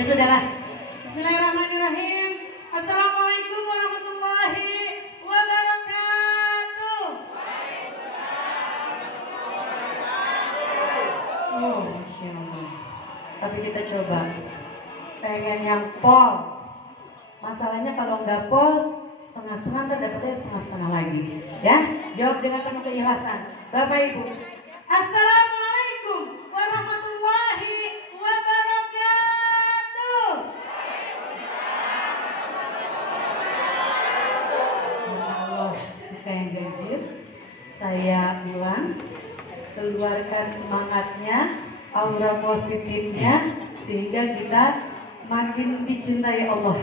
Ya sudahlah. Bismillahirrahmanirrahim. Assalamualaikum warahmatullahi wabarakatuh. Oh, Masya Allah. Tapi kita coba. Pengen yang pol. Masalahnya kalau nggak pol, setengah-setengah ntar dapetnya setengah-setengah lagi. Ya, jawab dengan penuh keikhlasan. Bapak Ibu, Assalamualaikum warahmatullahi wabarakatuh. Ya Allah, suka yang ganjil. Saya ulang, keluarkan semangatnya, aura positifnya, sehingga kita makin dicintai Allah.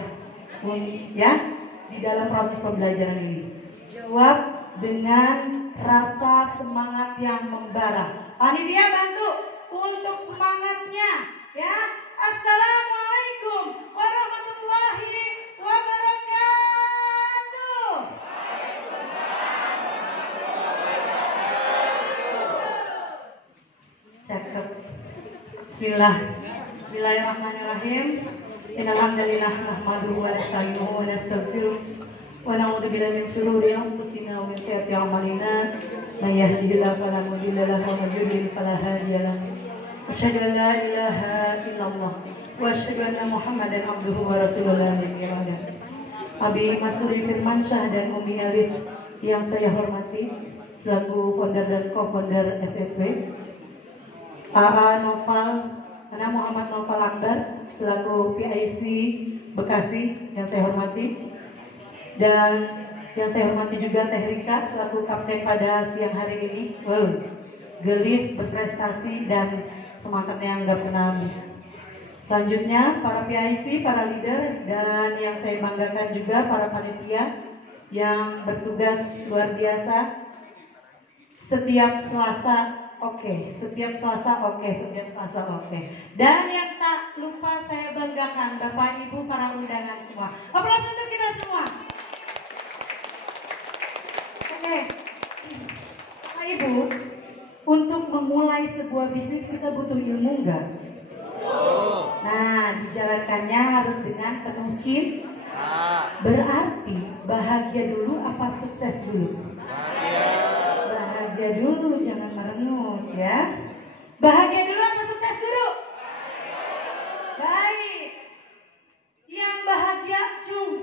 Ya, di dalam proses pembelajaran ini. Jawab dengan rasa semangat yang membara. Panitia bantu untuk semangatnya, ya. Assalamualaikum warahmatullahi wabarakatuh. Cakep. Bismillahirrahmanirrahim. Innalhamdalillah nahmaduhu wa nasta'inuhu wa nastaghfiruh wa na'udzu billahi min shururi anfusina wa min sayyiati a'malina may yahdihillahu fala mudilla lahu wa may yudlil fala hadiya lahu. Asyhadu an la ilaha illallah wa asyhadu anna Muhammadan abduhu wa rasuluhu la nabiyya ba'dahu. Abi Masuri Firmansyah dan Umi Elis yang saya hormati selaku founder dan co-founder SSW, AA Noval Ana Muhammad Noval Akbar selaku PIC Bekasi yang saya hormati, dan yang saya hormati juga Teh Rika selaku kapten pada siang hari ini. Wow, gelis, berprestasi, dan semangatnya nggak pernah habis. Selanjutnya para PIC, para leader, dan yang saya banggakan juga para panitia yang bertugas luar biasa setiap Selasa. Setiap Selasa oke. Dan yang tak lupa saya banggakan Bapak Ibu para undangan semua. Aplaus untuk kita semua. Oke. Bapak Ibu, untuk memulai sebuah bisnis kita butuh ilmu enggak? Nah, dijalankannya harus dengan penuh cinta. Berarti bahagia dulu apa sukses dulu? Bahagia dulu, jangan merenung ya. Bahagia dulu apa sukses dulu? Baik. Yang bahagia cung.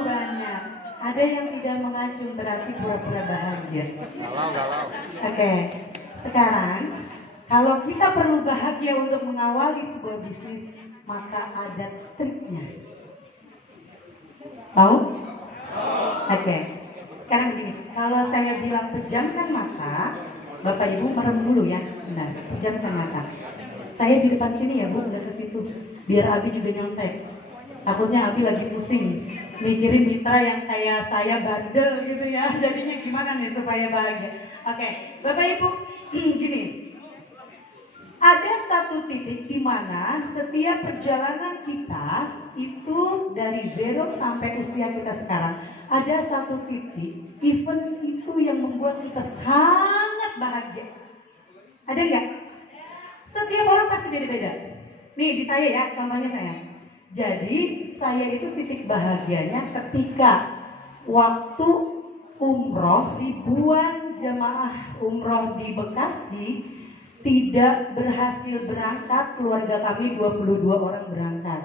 Banyak. Ada yang tidak mengacung, berarti pura-pura bahagia. Galau. Oke. Sekarang kalau kita perlu bahagia untuk mengawali sebuah bisnis, maka ada triknya. Mau? Oke. Sekarang begini, kalau saya bilang pejamkan mata, Bapak Ibu merem dulu ya, benar, pejamkan mata. Saya di depan sini ya Bu, nggak ke situ, biar Abi juga nyontek. Takutnya Abi lagi pusing, mikirin mitra yang kayak saya bandel gitu ya, jadinya gimana nih supaya bahagia. Oke, Bapak Ibu, gini, ada satu titik di mana setiap perjalanan kita itu dari 0 sampai usia kita sekarang, ada satu titik event itu yang membuat kita sangat bahagia. Ada nggak? Setiap orang pasti beda-beda. Nih di saya ya, contohnya saya. Jadi saya itu titik bahagianya ketika waktu umroh, ribuan jamaah umroh di Bekasi tidak berhasil berangkat, keluarga kami 22 orang berangkat.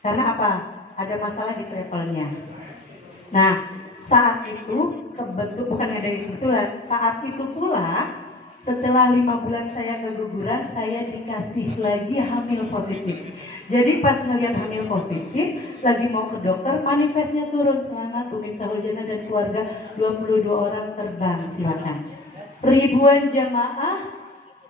Karena apa? Ada masalah di travelnya. Nah, saat itu bukan ada kebetulan, saat itu pula setelah 5 bulan saya keguguran, saya dikasih lagi hamil positif. Jadi pas ngelihat hamil positif, lagi mau ke dokter, manifestnya turun. Selamat Bu Miftahul Jannah dan keluarga 22 orang terbang, silakan. Ribuan jamaah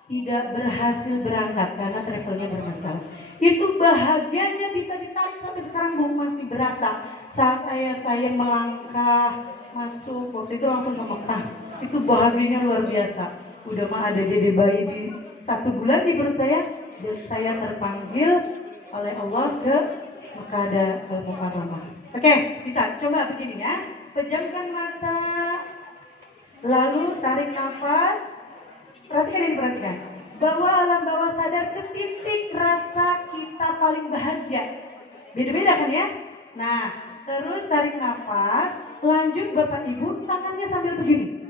tidak berhasil berangkat karena travelnya bermasalah. Itu bahagianya bisa ditarik sampai sekarang Bu, masih berasa. Saat saya melangkah masuk, waktu itu langsung ke Mekah, itu bahagianya luar biasa. Udah mah ada dede bayi di 1 bulan di perut saya, dan saya terpanggil oleh Allah ke Mekah ada Al-Mukarramah. Oke, bisa coba begini ya, pejamkan mata, lalu tarik nafas. Perhatikan ini, perhatikan. Bahwa alam bawah sadar Beda-beda kan ya? Nah, terus tarik nafas, lanjut Bapak Ibu, tangannya sambil begini.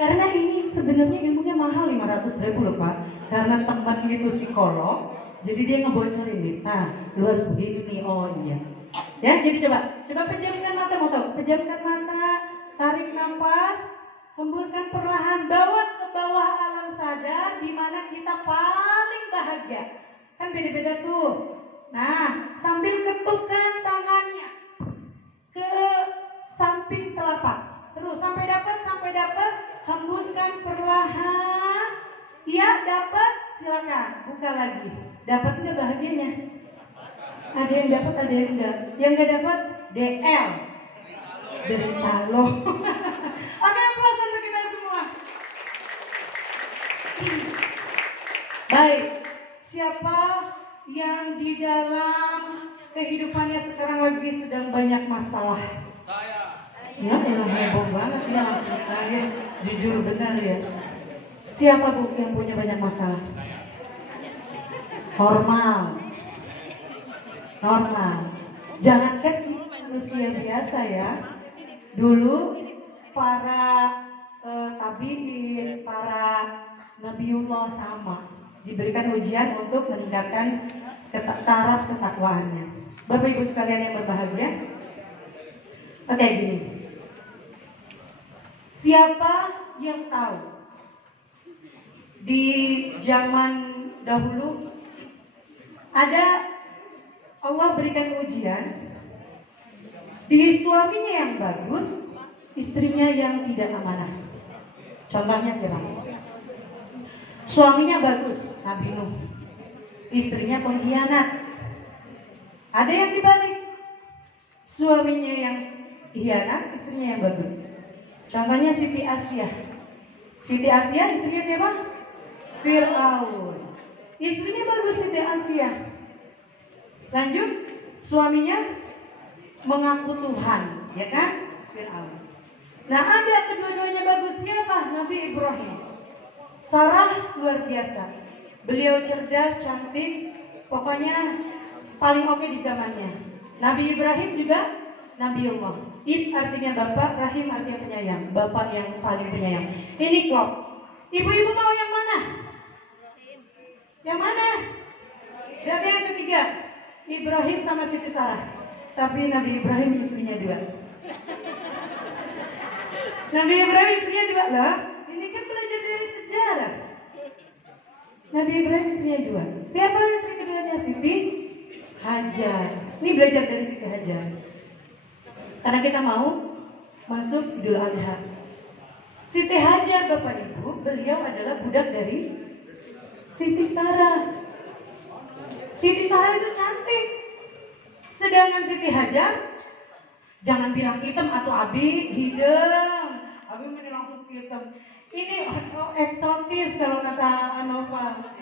Karena ini sebenarnya ilmunya mahal 500.000 loh Pak. Karena teman itu psikolog, jadi dia ngebocorin nih. Nah, lu harus begini nih, oh iya. Ya, jadi coba pejamkan mata, mau tahu? Pejamkan mata, tarik nafas, hembuskan perlahan, bawa ke bawah alam sadar di mana kita paling bahagia. Kan beda-beda tuh. Nah, sambil ketukkan tangannya ke samping telapak. Terus sampai dapat, hembuskan perlahan. Ya, dapat, silakan buka lagi. Dapat nggak bahagianya? Ada yang dapat, ada yang enggak. Yang nggak dapat, DL. Derita lo. Oke, aplaus untuk kita semua. Baik, siapa yang di dalam kehidupannya sekarang lagi sedang banyak masalah? Saya. Ya, elah heboh banget ya, langsung saya. Jujur benar ya. Siapa Bu yang punya banyak masalah? Normal. Jangankan manusia biasa ya. Dulu para tabiin, para nabiullah sama diberikan ujian untuk meningkatkan taraf ketakwaannya. Bapak Ibu sekalian yang berbahagia. Oke, gini. Siapa yang tahu di zaman dahulu ada Allah berikan ujian di suaminya yang bagus, istrinya yang tidak amanah. Contohnya siapa? Suaminya bagus, Nabi Nuh. Istrinya pengkhianat. Ada yang dibalik. Suaminya yang hianat, istrinya yang bagus. Contohnya Siti Asia. Siti Asia, istrinya siapa? Fir'aun. Istrinya bagus, Siti Asia. Lanjut, suaminya mengaku Tuhan, ya kan? Fir'aun. Nah, ada kedua-duanya bagus, siapa? Nabi Ibrahim. Sarah luar biasa. Beliau cerdas, cantik, pokoknya paling oke di zamannya. Nabi Ibrahim juga Nabiullah. Ib artinya bapak, rahim artinya penyayang. Bapak yang paling penyayang. Ini klop. Ibu-ibu mau yang mana? Yang mana? Berarti yang ketiga. Ibrahim sama Siti Sarah. Tapi Nabi Ibrahim istrinya 2. Nabi Ibrahim istrinya 2 loh. Ini kan belajar dari sejarah. Nabi Ibrahim istrinya 2. Siapa istri keduanya? Siti Hajar. Ini belajar dari Siti Hajar. Karena kita mau masuk Idul Adha. Siti Hajar Bapak Ibu, beliau adalah budak dari Siti Sarah. Siti Sarah itu cantik. Sedangkan Siti Hajar, jangan bilang hitam atau abi hidung. Abi ini langsung hitam. Ini eksotis kalau kata Anova.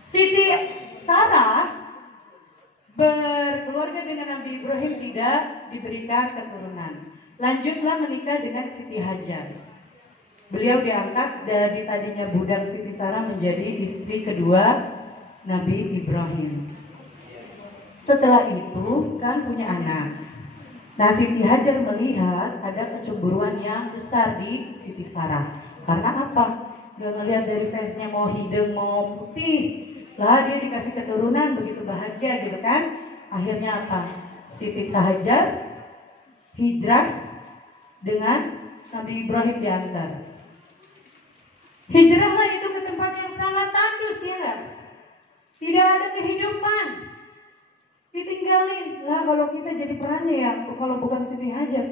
Siti Sarah berkeluarga dengan Nabi Ibrahim, tidak diberikan keturunan. Lanjutlah menikah dengan Siti Hajar. Beliau diangkat dari tadinya budak Siti Sarah menjadi istri kedua Nabi Ibrahim. Setelah itu kan punya anak. Nah, Siti Hajar melihat ada kecemburuan yang besar di Siti Sarah. Karena apa? Gak ngelihat dari face-nya mau hidung mau putih. Lah dia dikasih keturunan begitu bahagia gitu kan. Akhirnya apa? Siti Hajar hijrah dengan Nabi Ibrahim diantar. Hijrahlah itu ke tempat yang sangat tandus ya. Tidak ada kehidupan. Ditinggalin. Lah kalau kita jadi perannya ya, kalau bukan Siti Hajar,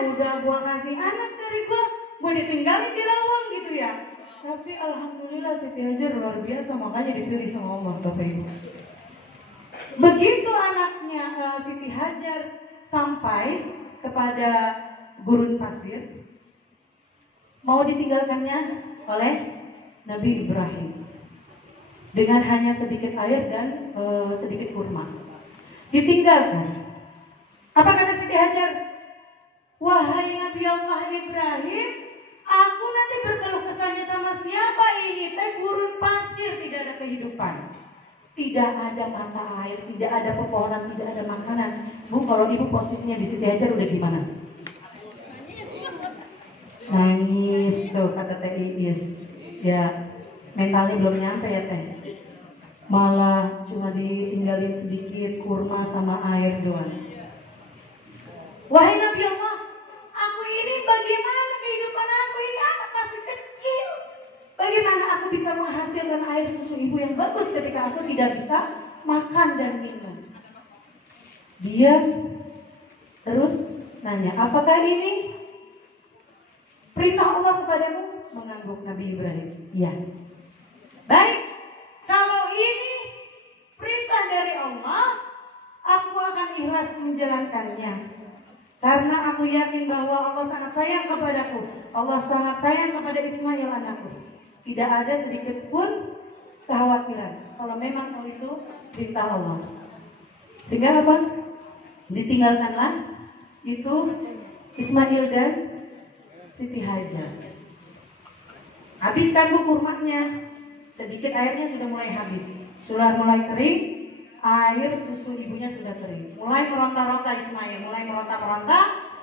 udah gua kasih anak dari gua ditinggalin di lawang gitu ya. Tapi alhamdulillah Siti Hajar luar biasa, makanya dipilih sama Allah Bapak Ibu. Begitu anaknya Siti Hajar sampai kepada gurun pasir, mau ditinggalkannya oleh Nabi Ibrahim dengan hanya sedikit air dan sedikit kurma. Ditinggalkan. Apa kata Siti Hajar? Wahai Nabi Allah Ibrahim, aku nanti berkeluh kesahnya sama siapa ini? Teh gurun pasir, tidak ada kehidupan. Tidak ada mata air, tidak ada pepohonan, tidak ada makanan. Bu, kalau ibu posisinya di Siti Hajar udah gimana? Nangis tuh kata Teh Iis. Ya, mentalnya belum nyampe ya Teh. Malah cuma ditinggalin sedikit kurma sama air doang. Wahai Nabi Allah, aku ini bagaimana kehidupan aku ini? Anak masih kecil. Bagaimana aku bisa menghasilkan air susu ibu yang bagus ketika aku tidak bisa makan dan minum? Dia terus nanya, apakah ini perintah Allah kepadamu? Mengangguk Nabi Ibrahim. Iya. Baik, kalau ini perintah dari Allah, aku akan ikhlas menjalankannya. Karena aku yakin bahwa Allah sangat sayang kepadaku. Allah sangat sayang kepada Ismail anakku. Tidak ada sedikit pun kekhawatiran kalau memang itu perintah Allah. Sehingga apa? Ditinggalkanlah itu Ismail dan Siti Hajar. Habiskan bu kurmanya. Sedikit airnya sudah mulai habis. Sudah mulai kering. Air susu ibunya sudah kering. Mulai meronta-ronta Ismail. Mulai meronta-ronta.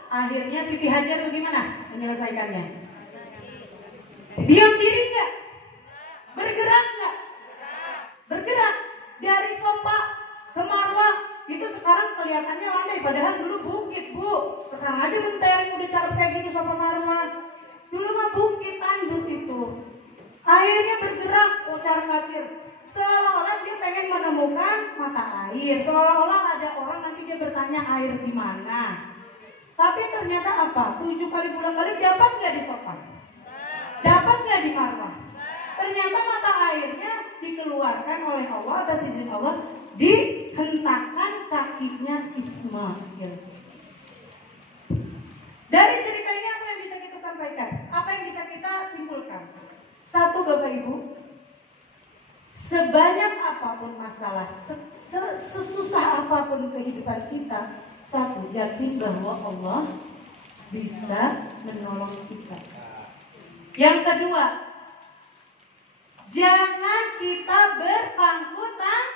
Akhirnya Siti Hajar bagaimana menyelesaikannya? Diam diri enggak? Bergerak enggak? Bergerak. Dari Sofa ke Marwah. Itu sekarang kelihatannya landai. Padahal dulu bukit bu. Sekarang aja mentering udah cara kayak gini Sofa Marwah. Dulu mah bukit tandus itu. Airnya bergerak, kocar kacir. Seolah-olah dia pengen menemukan mata air. Seolah-olah ada orang nanti dia bertanya air di mana. Tapi ternyata apa? 7 kali bolak-balik dapat nggak di Sofa? Dapat nggak di Marwah? Ternyata mata airnya dikeluarkan oleh Allah atas izin Allah, dihentakkan kakinya Ismail. Dari cerita ini apa yang bisa kita sampaikan? Apa yang bisa kita simpulkan? Satu, Bapak Ibu, sebanyak apapun masalah, sesusah apapun kehidupan kita, satu, yakin bahwa Allah bisa menolong kita. Yang kedua, jangan kita berpangku tangan,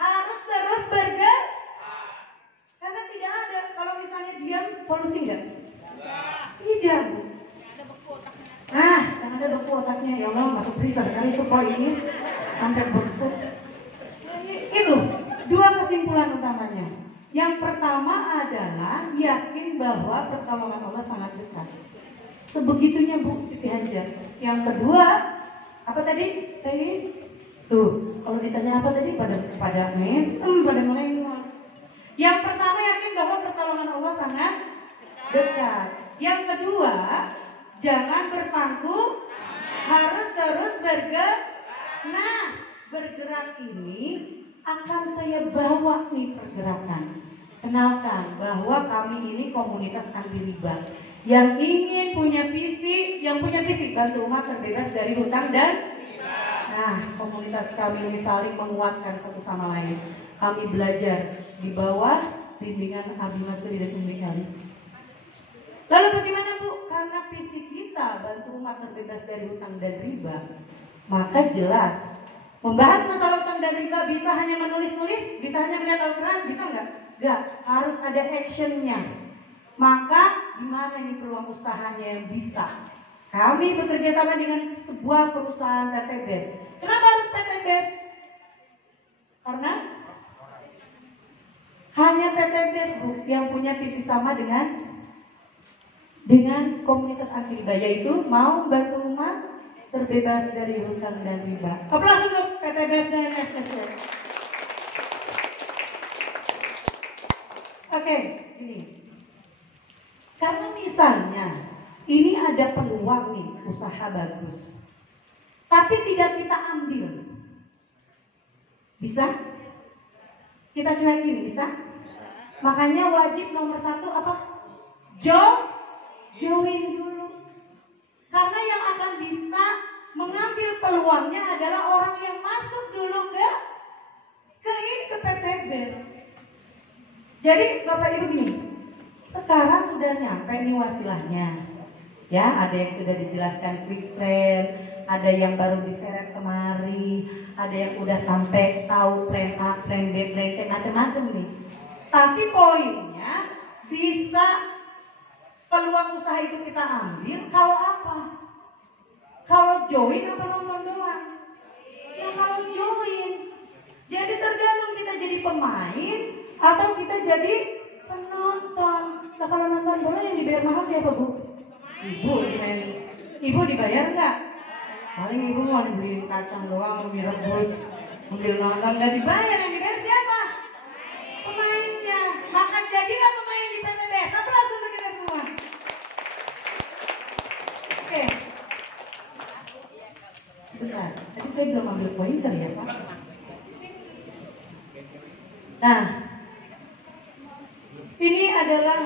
harus terus bergerak. Karena tidak ada, kalau misalnya diam, solusi enggak? Tidak, Bu. Nah, yang ada beku otaknya, ya Allah, masuk freezer kali itu poin ini sampai beku. Itu dua kesimpulan utamanya. Yang pertama adalah yakin bahwa pertolongan Allah sangat dekat. Sebegitunya Bu Siti Hajar. Yang kedua, apa tadi? Tenis. Tuh, kalau ditanya apa tadi pada mesem, pada melengos. Yang pertama yakin bahwa pertolongan Allah sangat dekat. Yang kedua, jangan berpangku, harus terus bergerak. Nah, bergerak ini akan saya bawa nih pergerakan. Kenalkan bahwa kami ini komunitas anti riba yang ingin punya visi, bantu umat terbebas dari hutang dan riba. Nah, komunitas kami ini saling menguatkan satu sama lain. Kami belajar di bawah bimbingan Abi Masri dan Umi Elis. Lalu bagaimana Bu? Karena visi kita bantu umat terbebas dari hutang dan riba, maka jelas membahas masalah hutang dan riba bisa hanya menulis-nulis, bisa hanya melihat Al-Quran, bisa nggak? Nggak, harus ada actionnya. Maka gimana nih peluang usahanya yang bisa? Kami bekerja sama dengan sebuah perusahaan PT BES. Kenapa harus PT BES? Karena hanya PT BES Bu yang punya visi sama dengan komunitas anti riba, yaitu mau bantu umat terbebas dari hutang dan riba. Aplaus untuk PT BES dan FTC. Oke, ini. Karena misalnya ini ada peluang nih usaha bagus, tapi tidak kita ambil, bisa? Kita cuekin, bisa? Makanya wajib nomor 1 apa? Join dulu. Karena yang akan bisa mengambil peluangnya adalah orang yang masuk dulu ke PT BES. Jadi Bapak Ibu gini, sekarang sudah nyampe nih wasilahnya. Ya, ada yang sudah dijelaskan quick plan, ada yang baru diseret kemari, ada yang udah sampai tahu plan A, plan B, plan C, macam-macam nih. Tapi poinnya bisa peluang usaha itu kita ambil kalau apa? Kalau join apa nonton doang? Ya kalau join. Jadi tergantung kita jadi pemain atau kita jadi penonton. Nah kalau nonton bola yang dibayar mahal siapa, Bu? Ibu dimain. Ibu dibayar nggak? Paling ibu mau beli kacang doang, mie rebus, ambil nonton, nggak dibayar. Yang dibayar siapa? Pemainnya. Maka jadilah pemain di PTBS. Aplaus untuk kita semua. Oke. Sebentar, tadi saya belum ambil pointer ya Pak. Nah, ini adalah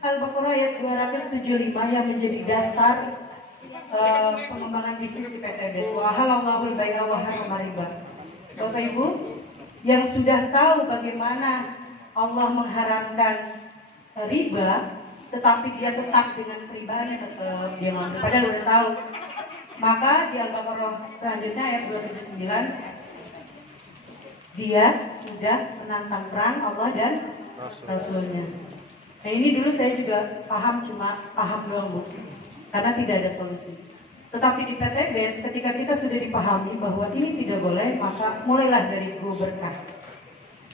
Al-Baqarah ayat 275 yang menjadi dasar pengembangan bisnis di PTBS. Wa halallahu al-bai'a wa harrama riba. Bapak Ibu yang sudah tahu bagaimana Allah mengharamkan riba, tetapi dia tetap dengan pribadi tetap dia mau. Padahal udah tahu. Maka di Al-Baqarah selanjutnya ayat 279 dia sudah menantang perang Allah dan Rasulnya. Nah ini dulu saya juga paham, cuma paham doang Bu, karena tidak ada solusi. Tetapi di PTBS ketika kita sudah dipahami bahwa ini tidak boleh, maka mulailah dari guru berkah.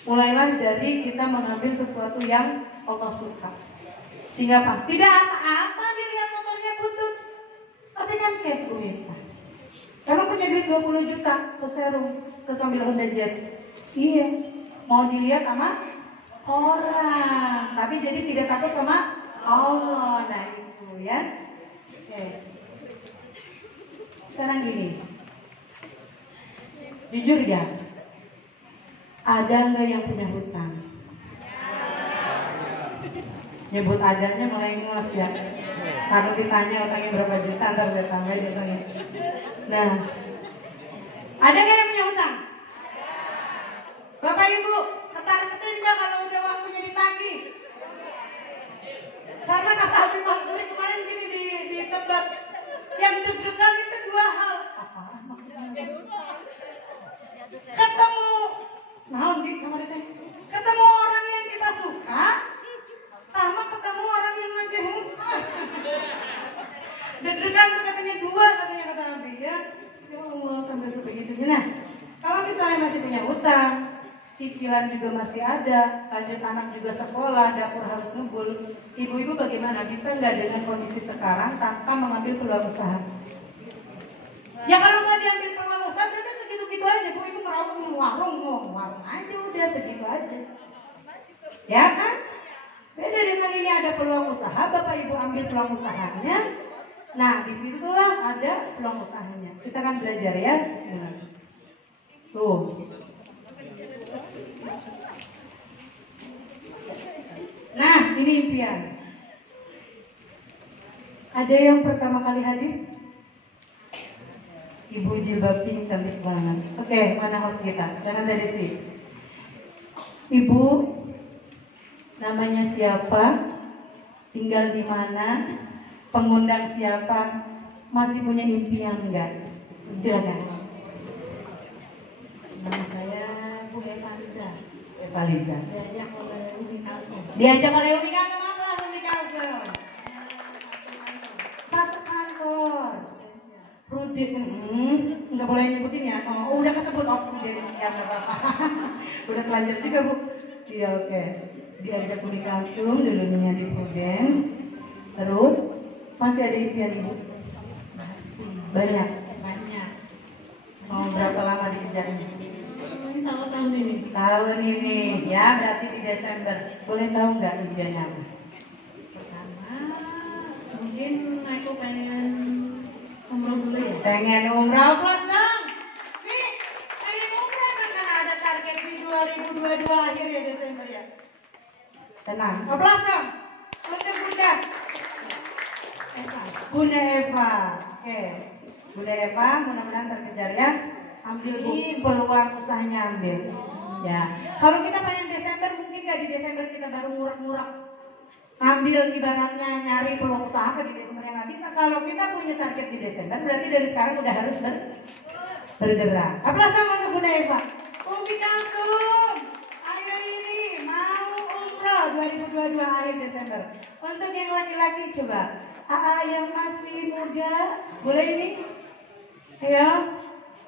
Mulailah dari kita mengambil sesuatu yang Allah suka. Sehingga Pak, tidak apa-apa dilihat motornya butut, tapi kan cash duit. Kalau punya duit 20 juta ke serum, terus ambil Honda Jazz, iya, mau dilihat sama orang, tapi jadi tidak takut sama Allah. Nah itu ya. Oke. Sekarang gini, jujur ya, ada nggak yang punya hutang? Nyebut adanya melengos ya. Kalau ditanya utangnya berapa juta, ntar saya tambahin utangnya. Nah, ada nggak yang punya hutang? Bapak Ibu, ketar-ketir nggak kalau udah waktunya ditagih? Karena kata Habib Mahduri kemarin gini di tempat yang deg-degan itu dua hal. Apa maksudnya? Ketemu, naon di kamar itu? Ketemu orang yang kita suka, sama ketemu orang yang lagi hutang. Deg-degan katanya dua, katanya kata Habib ya. Ya Allah sampai sebegitunya. Nah, kalau misalnya masih punya hutang, cicilan juga masih ada, lanjut anak juga sekolah, dapur harus ngebul. Ibu-ibu bagaimana? Bisa nggak dengan kondisi sekarang tanpa mengambil peluang usaha? Ya kalau nggak diambil peluang usaha, berarti segitu-gitu aja. Bu, ibu ngerokok warung aja udah segitu aja. Ya kan? Beda dengan ini ada peluang usaha, Bapak Ibu ambil peluang usahanya. Nah, disitulah ada peluang usahanya. Kita akan belajar ya. Bismillah. Tuh. Nah, ini impian. Ada yang pertama kali hadir? Ibu jilbab pink cantik banget. Oke, mana host kita? Sekarang dari sini. Ibu, namanya siapa? Tinggal di mana? Pengundang siapa? Masih punya impian enggak? Silakan. Nama saya Bu Eva Liza. Eva Liza. Diajak oleh Umi Kalsum. Diajak oleh Umi Kalsum apa? Umi Kalsum. Satu kantor. Prudit. Nggak boleh nyebutin ya. Oh udah kesebut. Oh dari siang nggak apa-apa. Udah telanjur juga Bu. Iya oke. Diajak Umi Kalsum dulunya di Pruden. Terus masih ada impian Ibu? Masih. Banyak. Mau berapa lama dikejarnya? Insya Allah tahun ini. Tahun ini, ya berarti di Desember. Boleh tahu nggak impiannya apa? Pertama, mungkin aku pengen umroh dulu ya. Pengen umroh plus dong. Nih, pengen umroh kan karena ada target di 2022 akhir ya Desember ya. Tenang, plus dong. Untuk Bunda. Bunda Eva. Oke. Bunda Eva, mudah-mudahan terkejar ya. Ambil peluang usahanya ambil. Ya. Kalau kita pengen Desember, mungkin nggak di Desember kita baru murah-murah. ngambil ibaratnya nyari peluang usaha di Desember yang nggak bisa. Kalau kita punya target di Desember, berarti dari sekarang udah harus bergerak. Aplaus dong untuk Bunda Eva. Umi Kalsum, ayo ini mau umroh 2022 akhir Desember. Untuk yang laki-laki coba, AA yang masih muda, boleh ini? Ayo,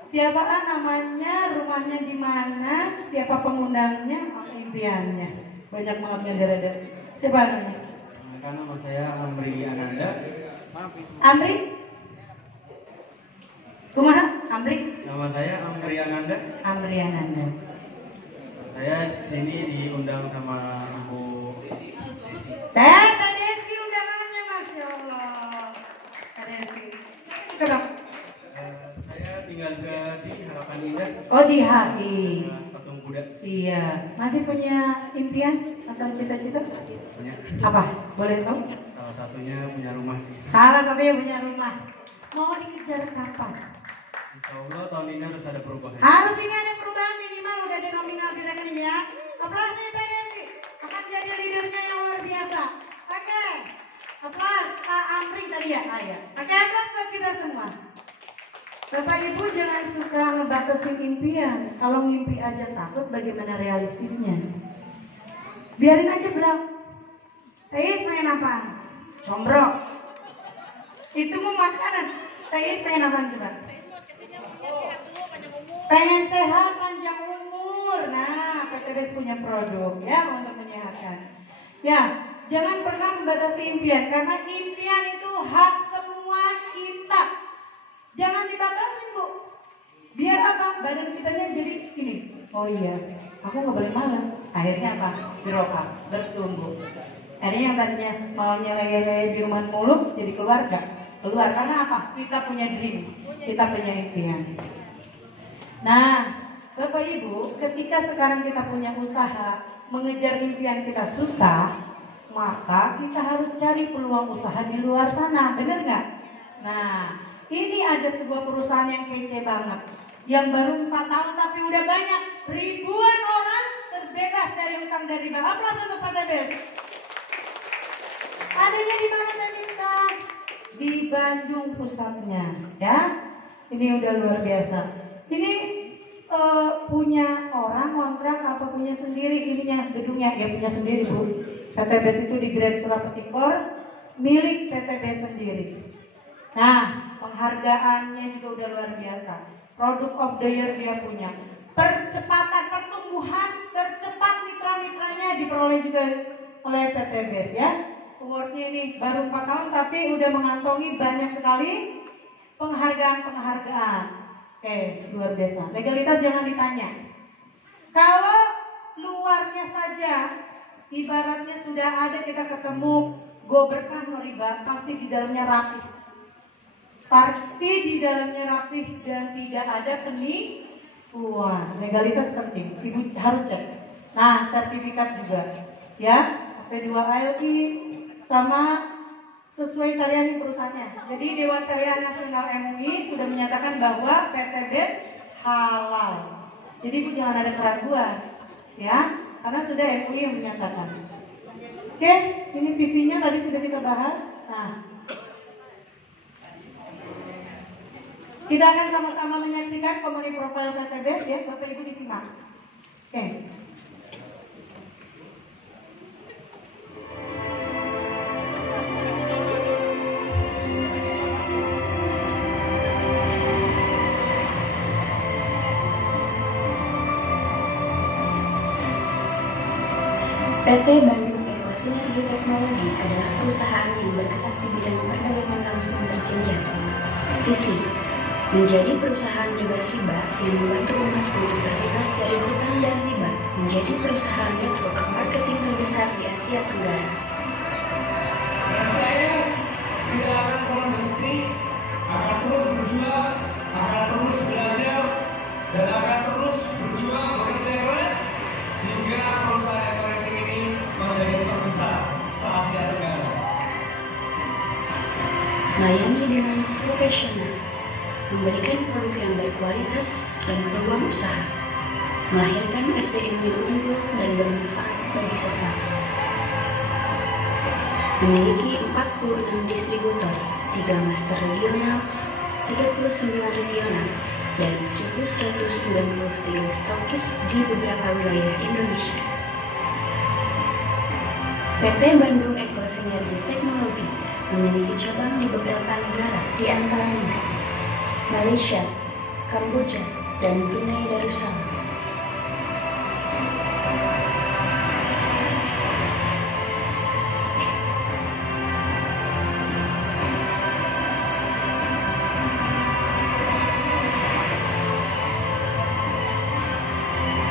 siapa namanya, rumahnya di mana, siapa pengundangnya, apa impiannya? Banyak banget nyender-nyender. Siapa namanya? Nama saya Amri Ananda. Amri? Kumaha? Amri? Nama saya Amri Ananda. Amri Ananda. Saya sini diundang sama Ibu Desi. Teh Desi undangannya, Masya Allah. Teh Desi. Ketemu. Saya tinggal di Harapan Indah. Oh, di HI. Patung Kuda. Iya. Masih punya impian atau cita-cita? Punya. Apa? Boleh tahu? Salah satunya punya rumah. Salah satunya punya rumah. Mau dikejar kapan? Insya Allah tahun ini harus ada perubahan. Harus ini ada perubahan, minimal udah ada nominal di rekening ya. Aplaus nih Teh Desi. Akan jadi leadernya yang luar biasa. Oke. Aplaus Pak Amri tadi ya. Ayo. Oke, aplaus buat kita semua. Bapak Ibu jangan suka ngebatasin impian. Kalau ngimpi aja takut, bagaimana realistisnya? Biarin aja bilang. Teis pengen apa? Combrok. Itu mau makanan. Teis pengen apa coba? Pengen sehat, panjang umur. Nah, PTBS punya produk ya untuk menyehatkan. Ya, jangan pernah membatasi impian karena impian itu hak semua kita. Jangan dibatasin, Bu. Biar apa? Badan kitanya jadi ini. Oh iya, aku nggak boleh malas. Akhirnya apa? Diroka, bertumbuh. Akhirnya yang tadinya mau nyeleye di rumah mulu jadi keluarga. Keluar karena apa? Kita punya dream, kita punya impian. Nah, Bapak Ibu, ketika sekarang kita punya usaha, mengejar impian kita susah, maka kita harus cari peluang usaha di luar sana, bener nggak? Nah, ini ada sebuah perusahaan yang kece banget, yang baru 4 tahun tapi udah banyak ribuan orang terbebas dari utang dan riba. Aplaus untuk PTBS. Adanya di mana Temita? Di Bandung pusatnya, ya. Ini udah luar biasa. Ini punya orang kontrak apa punya sendiri ininya gedungnya? Ya punya sendiri, Bu. PTBS itu di Grand Surapetikor milik PTBS sendiri. Nah, penghargaannya juga udah luar biasa. Product of the year dia punya. Percepatan pertumbuhan tercepat mitra-mitranya diperoleh juga oleh PTBS ya. Awardnya ini baru 4 tahun tapi udah mengantongi banyak sekali penghargaan-penghargaan. Oke, luar biasa. Legalitas jangan ditanya. Kalau luarnya saja, ibaratnya sudah ada kita ketemu go berkah no riba, pasti di dalamnya rapih. Pasti di dalamnya rapih dan tidak ada penipuan. Legalitas penting, Ibu harus cek. Nah, sertifikat juga, ya, P2ILI sama sesuai syariah perusahaannya. Jadi Dewan Syariah Nasional MUI sudah menyatakan bahwa PTBS halal. Jadi Ibu jangan ada keraguan, ya, karena sudah MUI yang menyatakan. Oke, ini visinya tadi sudah kita bahas. Nah, kita akan sama-sama menyaksikan community profile PTBS ya, Bapak Ibu disimak. Oke. PT Bandung Eco Sinergi Teknologi adalah perusahaan yang bergerak di bidang perdagangan langsung berjenjang. Visi: menjadi perusahaan bebas riba yang membantu umat untuk terbebas dari hutang dan riba, menjadi perusahaan network marketing terbesar di Asia Tenggara. Saya tidak akan pernah berhenti, akan terus berjuang, akan terus belajar, dan akan terus berjuang bekerja keras hingga perusahaan Eco Racing ini menjadi terbesar se-Asia Tenggara. Melayani dengan profesional, memberikan produk yang berkualitas dan peluang usaha, melahirkan SDM yang unggul dan bermanfaat bagi sesama. memiliki 46 distributor, 3 master regional, 39 regional, dan 1.193 stokis di beberapa wilayah Indonesia. PT Bandung Eko Sinergi Teknologi memiliki cabang di beberapa negara, di antaranya Malaysia, Kamboja, dan Brunei Darussalam.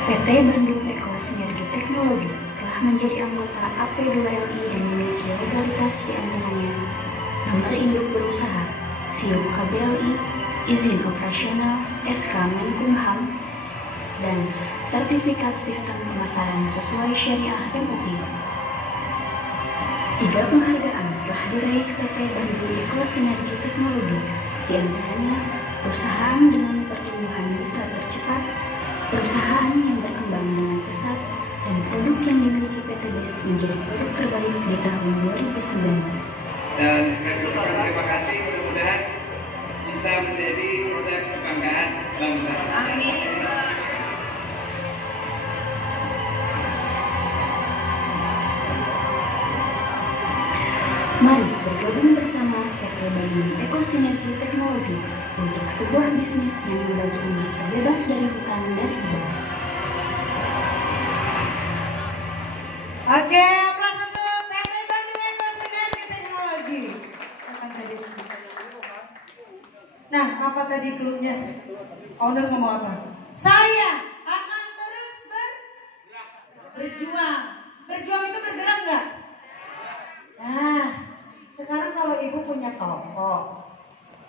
PT Bandung Eko Sinergi Teknologi telah menjadi anggota AP2LI dan memiliki legalitas di antaranya nomor induk berusaha, SIUP KBLI, izin operasional, SK Menkumham, dan sertifikat sistem pemasaran sesuai syariah MUI. 3 penghargaan telah diraih PT Bandung Eko Sinergi Teknologi, di antaranya perusahaan dengan pertumbuhan mitra tercepat, perusahaan yang berkembang dengan pesat, dan produk yang dimiliki PT BES menjadi produk terbaik di tahun 2019. Dan kami ucapkan terima kasih, mudah-mudahan bisa menjadi produk kebanggaan bangsa. Amin. Mari bergabung bersama PT Bandung Eko Sinergi Teknologi untuk sebuah bisnis yang membantu umat terbebas dari hutang dan riba. Oke, aplaus untuk PT Bandung Eko Sinergi Teknologi. Nah, apa tadi clue-nya? Owner ngomong apa? Saya akan terus berjuang. Berjuang itu bergerak nggak? Nah, sekarang kalau ibu punya toko,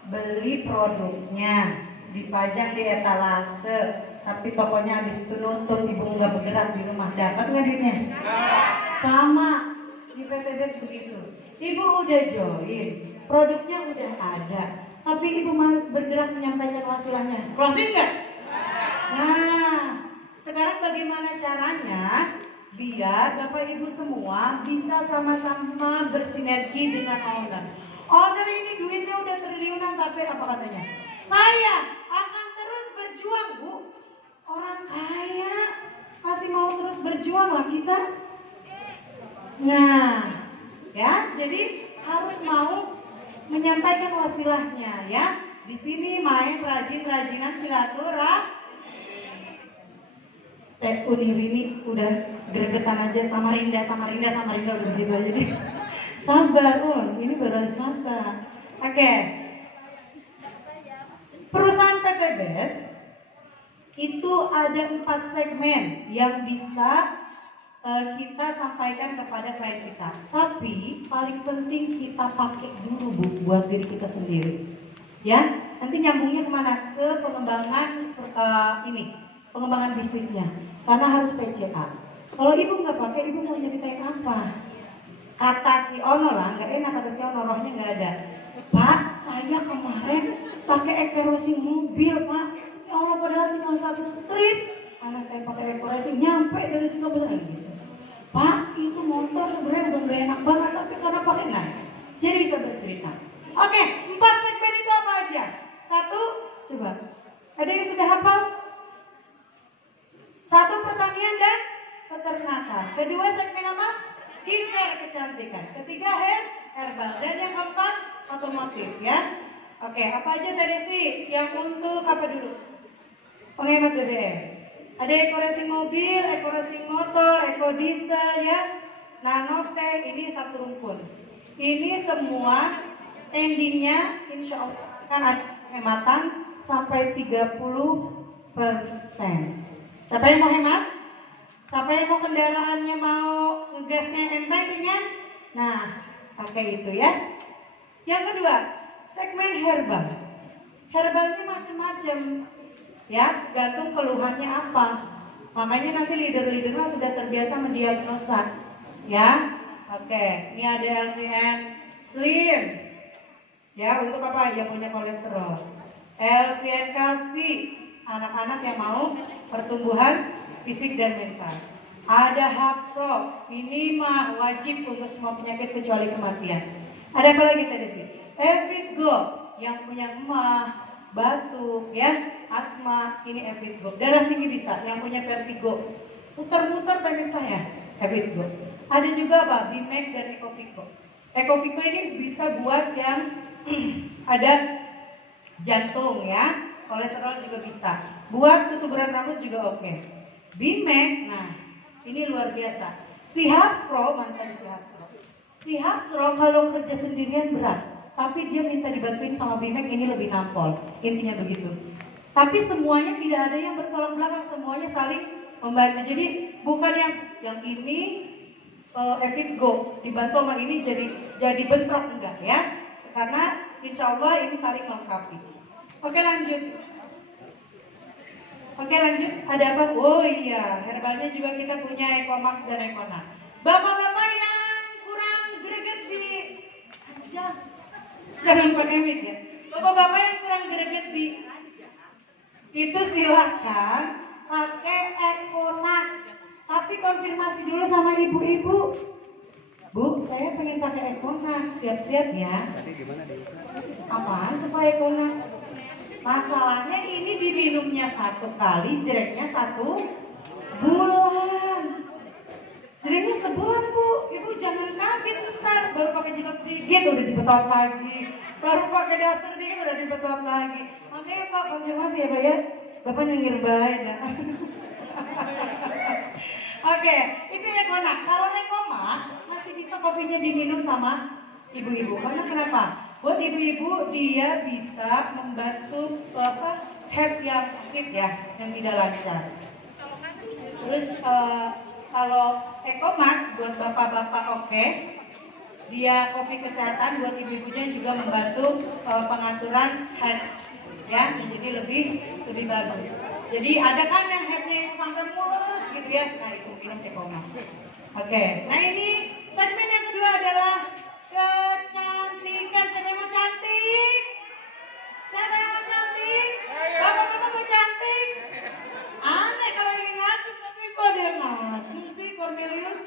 beli produknya, dipajang di etalase, tapi tokonya habis itu nutup, ibu nggak bergerak di rumah, dapat nggak duitnya? Sama di PT BES begitu. Ibu udah join, produknya udah ada, tapi ibu malas bergerak menyampaikan wasilahnya. Closing nggak? Nah, sekarang bagaimana caranya biar Bapak Ibu semua bisa sama-sama bersinergi dengan owner. Owner ini duitnya udah triliunan, tapi apa katanya? Saya akan terus berjuang, Bu. Orang kaya pasti mau terus berjuang lah kita. Nah, ya, jadi harus mau menyampaikan wasilahnya ya. Di sini main rajin-rajinan silaturahmi. Teh Unir ini udah gregetan aja, Samarinda udah gitu aja deh. Sabar, ini baru Selasa. Oke. Perusahaan PT BES itu ada 4 segmen yang bisa kita sampaikan kepada klien kita. Tapi paling penting kita pakai dulu, Bu, buat diri kita sendiri. Ya, nanti nyambungnya kemana? Ke pengembangan pengembangan bisnisnya. Karena harus PCA. Kalau ibu nggak pakai, ibu mau nyeritain apa? Kata si Ono lah, nggak enak kata si Ono, rohnya nggak ada. Pak, saya kemarin pakai ekorasi mobil, Pak. Ya Allah, padahal tinggal 1 strip. Karena saya pakai ekorasi nyampe dari Singapura gitu. Pak, itu motor sebenarnya udah nggak enak banget, tapi karena pakai nggak, jadi bisa bercerita. Oke, 4 segmen itu apa aja? 1, coba. Ada yang sudah hafal? 1, pertanian dan peternakan. Kedua, segmen apa? Skincare, kecantikan. Ketiga, herbal. Dan yang keempat, otomotif ya. Oke, apa aja tadi sih? Yang untuk apa dulu? Penghemat BBM. Ada ekorasi mobil, ekorasi motor, ekodiesel ya. Nanotech, ini satu rumpun. Ini semua endingnya insya Allah akan ada penghematan sampai 30%. Siapa yang mau hemat? Siapa yang mau kendaraannya mau ngegasnya enteng ringan? Nah, pakai itu ya. Yang kedua, segmen herbal. Herbal ini macam-macam, ya, gantung keluhannya apa. Makanya nanti leader-leadernya sudah terbiasa mendiagnosa, ya. Oke, ini ada LVN Slim, ya, untuk apa? Yang punya kolesterol. LVN Kalsi, anak-anak yang mau pertumbuhan fisik dan mental. Ada Hubs Pro, ini mah wajib untuk semua penyakit kecuali kematian. Ada apa lagi tadi sih? Evitgo, yang punya emah, batuk, ya, asma, ini Evitgo. Darah tinggi bisa, yang punya vertigo, muter-muter pemerintahnya, Evitgo. Ada juga apa? Bimex dan Ecovico. Ecovico ini bisa buat yang ada jantung, ya, kolesterol juga bisa. Buat kesuburan rambut juga oke. Bimex, nah ini luar biasa. Si Hubs Pro, mantan si Hubs Pro. Si Hubs Pro kalau kerja sendirian berat, tapi dia minta dibantuin sama Bimex, ini lebih nampol. Intinya begitu. Tapi semuanya tidak ada yang bertolak belakang, semuanya saling membantu. Jadi bukan yang ini Evitgo dibantu sama ini jadi bentrok, enggak ya? Karena insya Allah ini saling melengkapi. Oke lanjut. Ada apa? Oh iya, herbalnya juga kita punya Ecomax dan Econa. Bapak-bapak yang kurang greget di jangan pakai mic ya. Bapak-bapak yang kurang greget di itu silakan pakai Ecomax. Tapi konfirmasi dulu sama ibu-ibu. Bu, saya pengen pakai Ecomax, siap-siap ya. Tadi gimana deh? Apaan tuh Pak Ecomax? Masalahnya ini diminumnya 1 kali, jereknya 1 bulan. Jereknya sebulan Bu, ibu jangan kaget ntar. Baru pakai jinak dikit udah dibetot lagi. Baru pakai daster dikit udah dibetot lagi. Makanya Pak konfirmasi ya Pak ya. Bapak nyengir baik dah. Oke, itu Econa. Kalau Ecomax masih bisa kopinya diminum sama ibu-ibu. Karena kenapa? Buat ibu-ibu dia bisa membantu head yang sakit ya, yang tidak lancar. Terus kalau Ecomax buat bapak-bapak oke. Dia kopi kesehatan, buat ibu-ibunya juga membantu pengaturan head ya, menjadi lebih bagus. Jadi ada kan yang headnya sampai mulus gitu ya, nah itu minum Ecomax. Oke, nah ini segmen yang kedua adalah kecantikan. Siapa yang mau cantik? Siapa yang mau cantik? Bapak-bapak mau cantik? Aneh kalau ini ngatur, tapi kok dia ngatur sih Cornelius?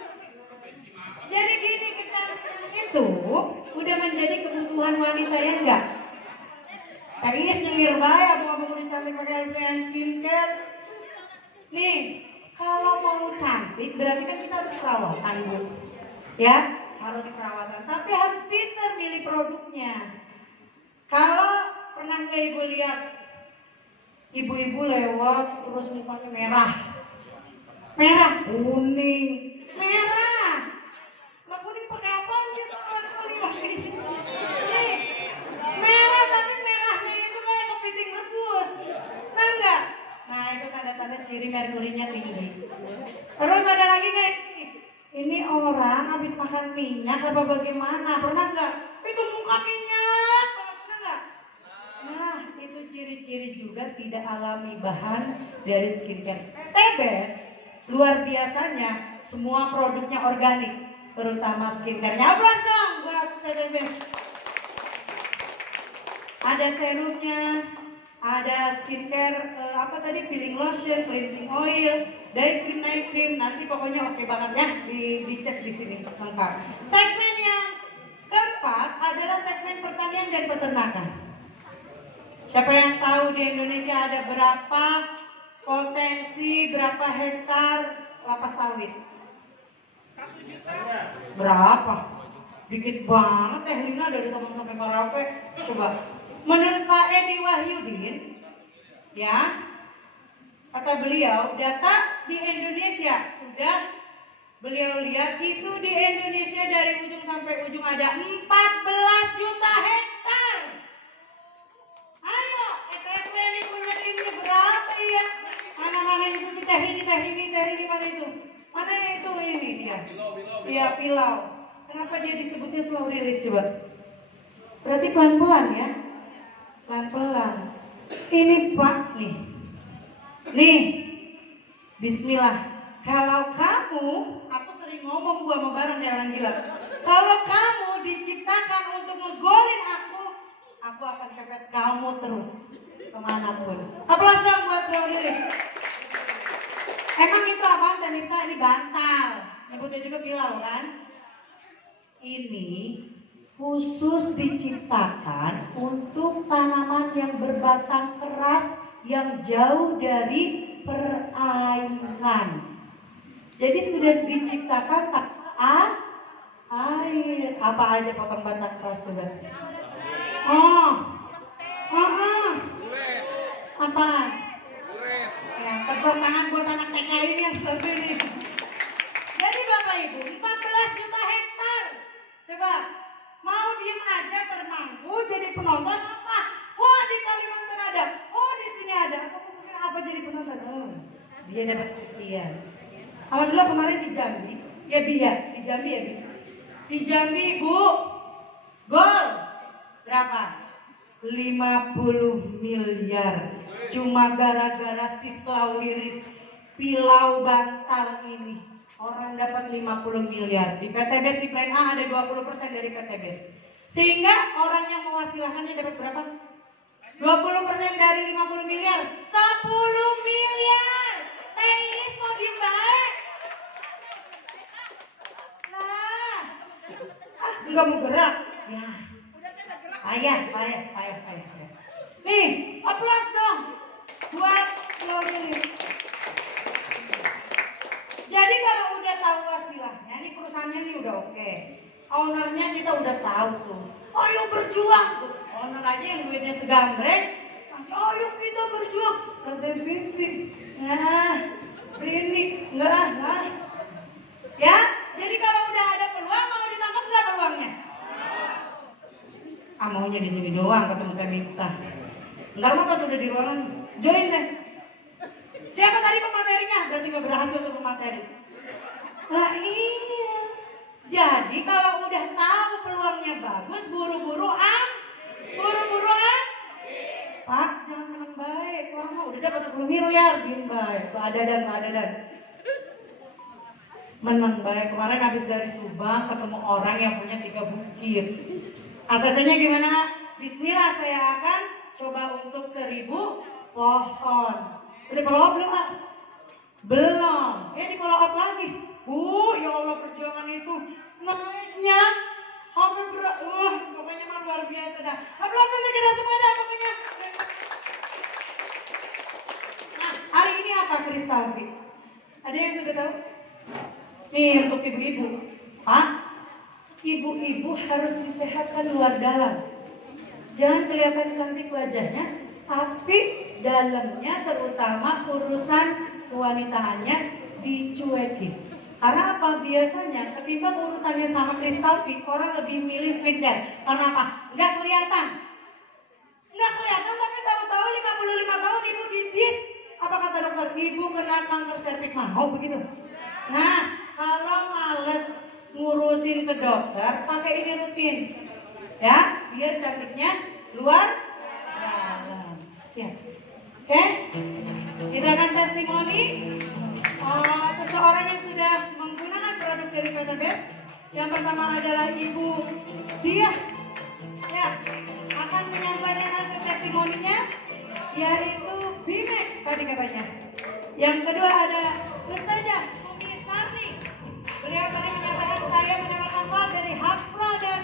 Jadi gini, kecantikan itu udah menjadi kebutuhan wanita ya enggak? Tadinya nyengir bae, abang-abang udah cantik pakai LPN skincare. Nih, kalau mau cantik berarti kan kita harus perawatan Bu. Ya, harus perawatan, tapi harus pintar milih produknya. Kalau pernah nggak ibu lihat ibu-ibu lewat terus mukanya merah, kuning, merah. Lah kuning pakai apa nih soalnya kuning? Nih, merah tapi merahnya itu kayak kepiting rebus, tahu nggak? Nah itu tanda-tanda ciri merkurinya tinggi. Terus ada lagi nih. Ini orang habis makan minyak apa bagaimana? Pernah nggak? Itu muka minyak, pernah nggak? Nah, itu ciri-ciri juga tidak alami bahan dari skincare. Tebes, luar biasanya semua produknya organik, terutama skincare-nya. Aplaus dong buat Tebes. Ada serumnya, ada skincare peeling lotion, cleansing oil, day cream, night cream, nanti pokoknya oke banget ya, dicek di sini lengkap. Segmen yang keempat adalah segmen pertanian dan peternakan. Siapa yang tahu di Indonesia ada berapa potensi, berapa hektar kelapa sawit? 1 juta. Berapa? Dikit banget Lina dari Sabang sampai Merauke. Coba. Menurut Pak Edi Wahyudin, ya, kata beliau, data di Indonesia sudah beliau lihat itu di Indonesia dari ujung sampai ujung ada 14 juta hektar. Ayo, SSW ini punya ini berapa ya? Mana-mana itu si teknik mana itu? Mana itu ini dia? Iya, pilau. Kenapa dia disebutnya slow release coba? Berarti pelan-pelan ya? Pelan-pelan. Ini Pak nih, Bismillah. Kalau kamu, aku sering ngomong gua sama bareng kayak orang gila. Kalau kamu diciptakan untuk ngegolin aku akan kepet kamu terus kemanapun. Aplaus dong buat Slow Release. Emang itu apaan Tanita? Ini bantal. sebutnya juga pilau kan? Ini khusus diciptakan untuk tanaman yang berbatang keras yang jauh dari perairan. Jadi sudah diciptakan air. Apa aja potong batang keras coba? Apaan? Ya, tepuk tangan buat anak TK ini yang satu ini. Jadi Bapak Ibu, 14 juta hektar. Coba, mau diem aja termanggu jadi penonton apa? Wah, di Kalimantan ada. Oh, di sini ada. Apa jadi penonton? Oh, dia dapat sekian. Alhamdulillah kemarin di Jambi. Ya, Bi ya. Di Jambi ya, Bi. Di Jambi, Bu. Gol. Berapa? 50 miliar. Cuma gara-gara sislau liris Pilau Bantal ini. Orang dapat 50 miliar. Di PTBES di plan A ada 20% dari PTBES. Sehingga orang yang mewasilahkannya dapat berapa? 20% dari 50 miliar. 10 miliar. Teis mau diem baik. Nah. Enggak mau gerak. Ya. Payah. Nih, aplaus dong buat Slow Liris. Jadi kalau udah tahu wasilahnya, ini perusahaannya nih udah oke. Ownernya kita udah tahu tuh. Ayo berjuang tuh. Owner aja yang duitnya segambreng, masih ayo kita berjuang. Rantai pimpin. Nah, berini. Enggak. Ya, jadi kalau udah ada peluang mau ditangkap nggak peluangnya? Maunya di sini doang ketemu Teh Minta. Ntar mah pas udah di ruangan join deh. Siapa tadi pematerinya? Berarti gak berhasil tuh pemateri. Lah iya. Jadi kalau udah tahu peluangnya bagus, buru-buru Pak, jangan menang baik. Wah, udah dapat 10 miliar, diem baik. Keadadan. Menang baik. Kemarin habis dari Subang ketemu orang yang punya 3 bukit. ACC-nya gimana? Bismillah, saya akan coba untuk 1000 pohon. Udah follow up belum, Pak? Belum. Di follow up lagi. Bu, ya Allah perjuangan itu naiknya sampai berat. Pokoknya mah luar biasa dah. Aplaus aja kita semua dah pokoknya. Nah, hari ini apa Kristalvi? Ada yang sudah tahu? Nih untuk ibu-ibu. Pak, ibu-ibu harus disehatkan luar dalam. Jangan kelihatan cantik wajahnya, tapi dalamnya terutama urusan kewanitaannya dicuekin. Karena apa? Biasanya ketimbang urusannya sama Kristalvi, orang lebih milih skincare. Karena apa? Nggak kelihatan tapi tahu-tahu 55 tahun ibu didis. Apa kata dokter? Ibu kena kanker serviks. Mau begitu? Nah, kalau males ngurusin ke dokter, pakai ini rutin. Ya, biar cantiknya luar dalam. Siap. Oke? Kita akan testimoni seseorang yang sudah menggunakan produk dari PTBES. Yang pertama adalah Ibu Dia. Ya, akan menyampaikan hasil testimoninya, yaitu Bimek tadi katanya. Yang kedua ada Ustazah Umi Sarni. Beliau tadi menyatakan saya mendapatkan file dari Hafra dan